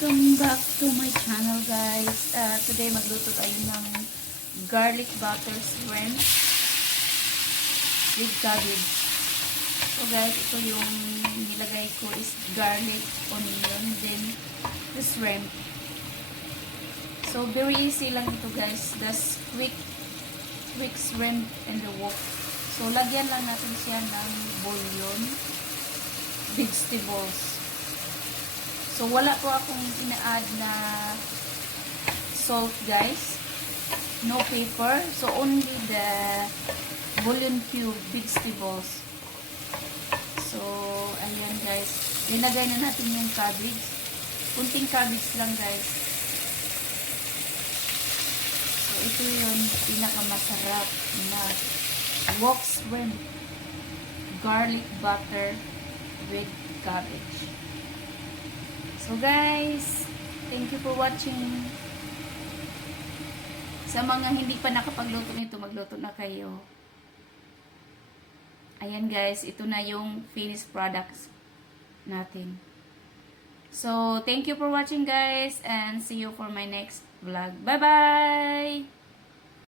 Welcome back to my channel, guys. Today magluto tayo ng garlic butter shrimp with cabbage. So guys, ito yung nilagay ko is garlic, onion, then the shrimp. So very easy lang ito, guys. Just quick shrimp and the wok. So lagyan lang natin siya ng bouillon, vegetables. So, wala po akong ina-add na salt, guys. No pepper. So, only the bouillon cube vegetables. So, ayan, guys. Linagay na natin yung cabbage. Kunting cabbage lang, guys. So, ito yung pinakamasarap na wok shrimp garlic butter with cabbage. So guys, thank you for watching. Sa mga hindi pa nakapagluto nito, magluto na kayo. Ayan guys, ito na yung finished products natin. So, thank you for watching guys and see you for my next vlog. Bye-bye!